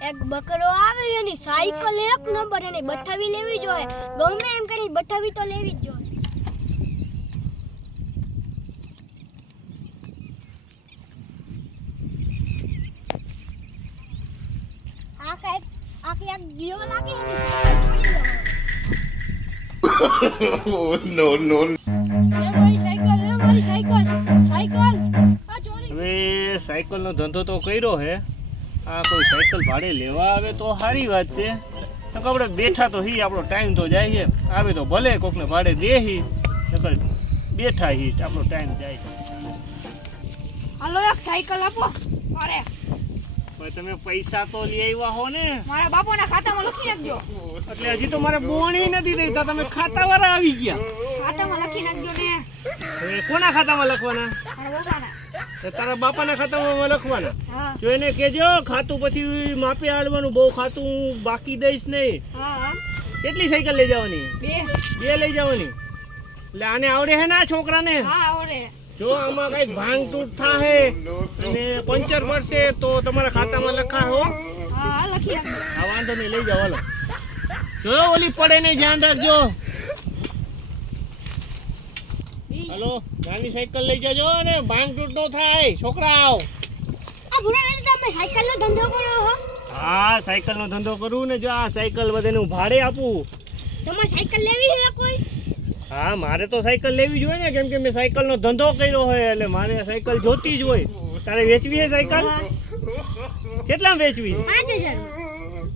એક બકરો આવે એની સાયકલ એક નંબર એની બઠાવી લેવી જોઈએ ગમે એમ કરી બઠાવી તો લેવી જ જોઈએ આ કઈ ગયો લાગે એની સાયકલ ચોરી નો નો લે મારી સાયકલ સાયકલ આ ચોરી હવે સાયકલનો ધંધો તો કર્યો હે આ કોઈ સાયકલ ભાડે લેવા આવે તો સારી વાત છે નકર આપણે બેઠા તો હી આપણો ટાઈમ તો જાય છે આવે તો ભલે કોકને ભાડે દેહી નકર બેઠા હી આપણો ટાઈમ જાય હાલો એક સાયકલ આપો અરે પણ તમે પૈસા તો લઈ આવ્યા હો ને મારા બાપુના ખાતામાં લખી નાખજો એટલે હજી તો મારે બોણી નથી થઈ તો તમે ખાતાવાળા આવી ગયા ખાતામાં લખી નાખજો ને હવે કોના ખાતામાં લખવાના મારા બાપાના તો તારા બાપાના ખાતામાં લખવાના હા જો એને કહેજો ખાતું પછી માપે આલવાનું બહુ ખાતું બાકી દઈશ નહીં હા કેટલી સાયકલ લઈ જવાની બે લઈ જવાની એટલે આને આવડે હે ને આ છોકરાને હા આવડે જો આમાં કઈ ભાંગ તૂટ થાહે અને પંચર પડશે તો તમારા ખાતામાં લખાવો હા લખી નાખજો આ વાંધો નહીં લઈ જાવ હાલો જો ઓલી પડે નહીં ધ્યાન રાખજો હાલો નાની સાયકલ લઈ જજો અને ભાંગ તૂટ ન થાય છોકરાઓ આ ભૂરા ને તમે સાયકલનો ધંધો કરો હો હા સાયકલનો ધંધો કરું ને જો આ સાયકલ બધાને હું ભાડે આપું તમારે સાયકલ લેવી છે કોઈ હા મારે તો સાયકલ લેવી જ હોય ને કેમ કે મેં સાયકલનો ધંધો કર્યો હોય એટલે મારે સાયકલ જોતી જ હોય તારે વેચવી છે સાયકલ કેટલા વેચવી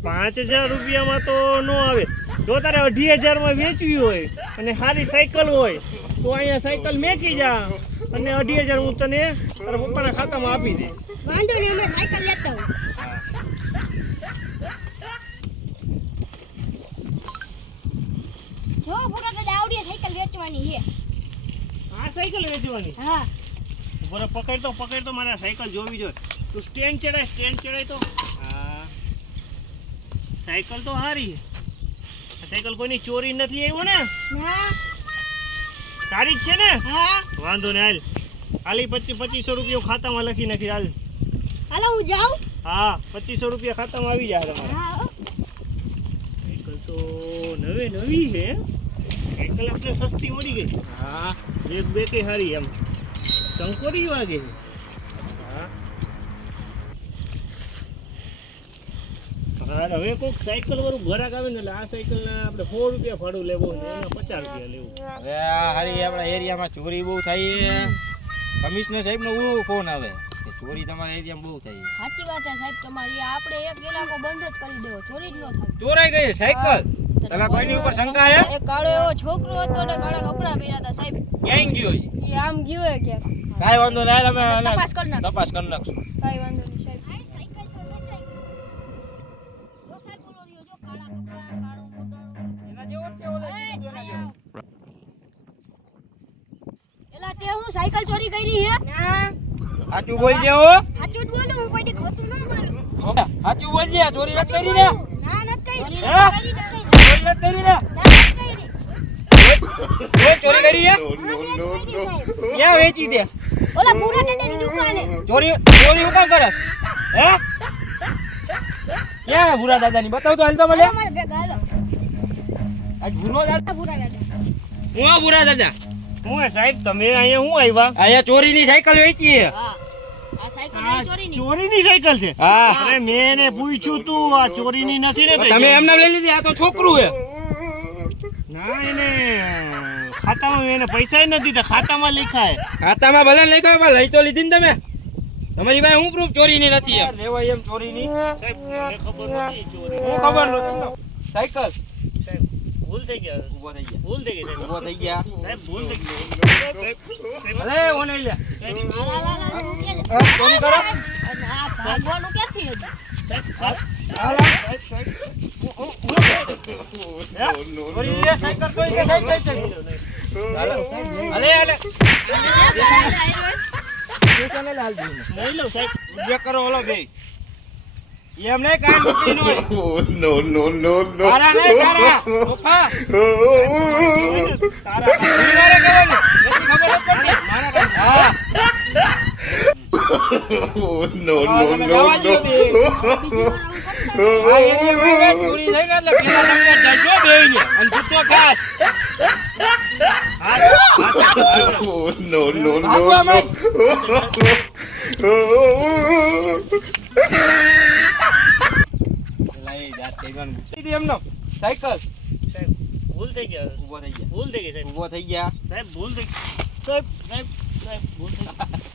5,000 રૂપિયામાં તો ન આવે જો તારે 2,500 વેચવી હોય અને સારી સાયકલ હોય તો અહીંયા સાયકલ મેકી જા અને 2,500 હું તને તારા પપ્પાના ખાતામાં આપી દે વાંધો નહીં અમે સાયકલ લેતા હોય જો ભૂરા દાદા આવડી સાયકલ વેચવાની છે આ સાયકલ વેચવાની હા બરાબર પકડ તો મારે આ સાયકલ જોવી જોઈએ તું સ્ટેન્ડ ચડાય તો હા સાયકલ તો સારી આ સાયકલ કોઈની ચોરી નથી આવ્યો ને ના સારી જ છે ને હા વાંધો ને હાલ હાલી 2500 રૂપિયા ખાતામાં લખી નાખી હાલ હાલો હું જાઉં હા 2500 રૂપિયા ખાતામાં આવી જાય તમારે હા સાયકલ તો નવી છે સાયકલ આપણે સસ્તી મળી ગઈ હા એક બે કઈ સારી એમ ટંકોરી વાગે છે હા હવે કોઈક સાયકલ વાળું ઘરાક આવે ને એટલે આ સાયકલના આપણે 100 રૂપિયા ભાડું લેવું ને એના 50 રૂપિયા લેવું હવે આ હારી આપણા એરિયામાં ચોરી બહુ થાય કમિશનર સાહેબનો ફોન આવે કે ચોરી તમારા એરિયામાં બહુ થાય સાચી વાત છે સાહેબ તમારી આપણે એક ઇલાકો બંધ જ કરી દેવો ચોરી જ ન થાય ચોરાઈ ગઈ સાયકલ તલા કોઈની ઉપર શંકા હે એક કાળો એવો છોકરો હતો ને કાળા કપડા પહેર્યા હતા સાહેબ ક્યાં ગયો એ આમ ગયો હે કે કાઈ વાંધો નહીં અમે તપાસ કરી નાખશું. તપાસ કરી નાખશું કાઈ વાંધો નહીં સાહેબ આ સાયકલ તો વેચાઈ ગઈ જો સાહેબ બોલો રહ્યો જો કાળા કપડા કાળો મોઢાળો એના જેવો જ છે ઓલા કીધું એના જેવો એલા તે હું સાયકલ ચોરી કરી હે ના સાચું બોલજે હો સાચું જ બોલું હું કોઈ ખોટું ના બોલું સાચું બોલજે ચોરી નથી કરી ને ના નથી કરી હા? ચોરી ચોરી નથી કરી ને કોઈ ચોરી કરી હે ક્યાં વેચી દે ઓલા પૂરા દાદાની દુકાને ચોરી હું કામ કરસ હે ક્યાં ભૂરા દાદાની બતાવ તો હાલ તો મને અમારે ભેગા હાલો આજ ભૂરો દાદા પૂરા દાદા હું આ ભૂરા દાદા હું સાહેબ તમે અહીંયા હું આવ્યા અહીંયા ચોરીની સાયકલ વેચી છે હા આ સાયકલ નહીં ચોરીની ચોરીની સાયકલ છે હા અરે મેં એને પૂછ્યું તું આ ચોરીની નથી ને તમે એમને લઈ લીધી આ તો છોકરું છે ના એને ખાતામાં મેં એને પૈસા જ નથી દીધા ખાતામાં લખાય ખાતામાં ભલે લઈ ગયો પણ લઈ તો લીધી ને તમે તમારી પાસે હું પ્રૂફ ચોરીની નથી એમ લેવાય એમ ચોરીની સાહેબ મને ખબર નથી ચોરી હું ખબર નથી સાયકલ સાહેબ ભૂલ થઈ ગયા ઊભો થઈ ગયા ભૂલ થઈ ગઈ સાહેબ ઊભો થઈ ગયા સાહેબ ભૂલ થઈ ગઈ સાહેબ અરે ઓને લે સાહેબ ફોન કરો આ ભાગવાનું ક્યાંથી હતું ચોરી લે સાયકલ કોઈ કે સાયકલ હાલે હાલે સ્ટેશને લાલ દે નહીં લઉં સાહેબ જે કરો ઓલો બે એમ નહીં કાઈ નથી નો no તારા નહીં તારા ઓપા તારા પરિવારે કેવો ને નથી ખબર પડતી મારા કાઈ હા no જવા દ્યો બે. આ એરિયામાં ચોરી થઈ ને એટલે પેલા તમને જજો બેયને અને જૂતો ખાસ No, no, ભાગવા no, માંડ. પેલા એ જાત કઈવાનું દીધી એમનો સાયકલ સાહેબ ભૂલ થઈ ગયા ઊભો થઈ ગયા ભૂલ થઈ ગઈ સાહેબ ઊભો થઈ ગયા સાહેબ ભૂલ થઈ સાહેબ સાહેબ સાહેબ ભૂલ થઈ ગઈ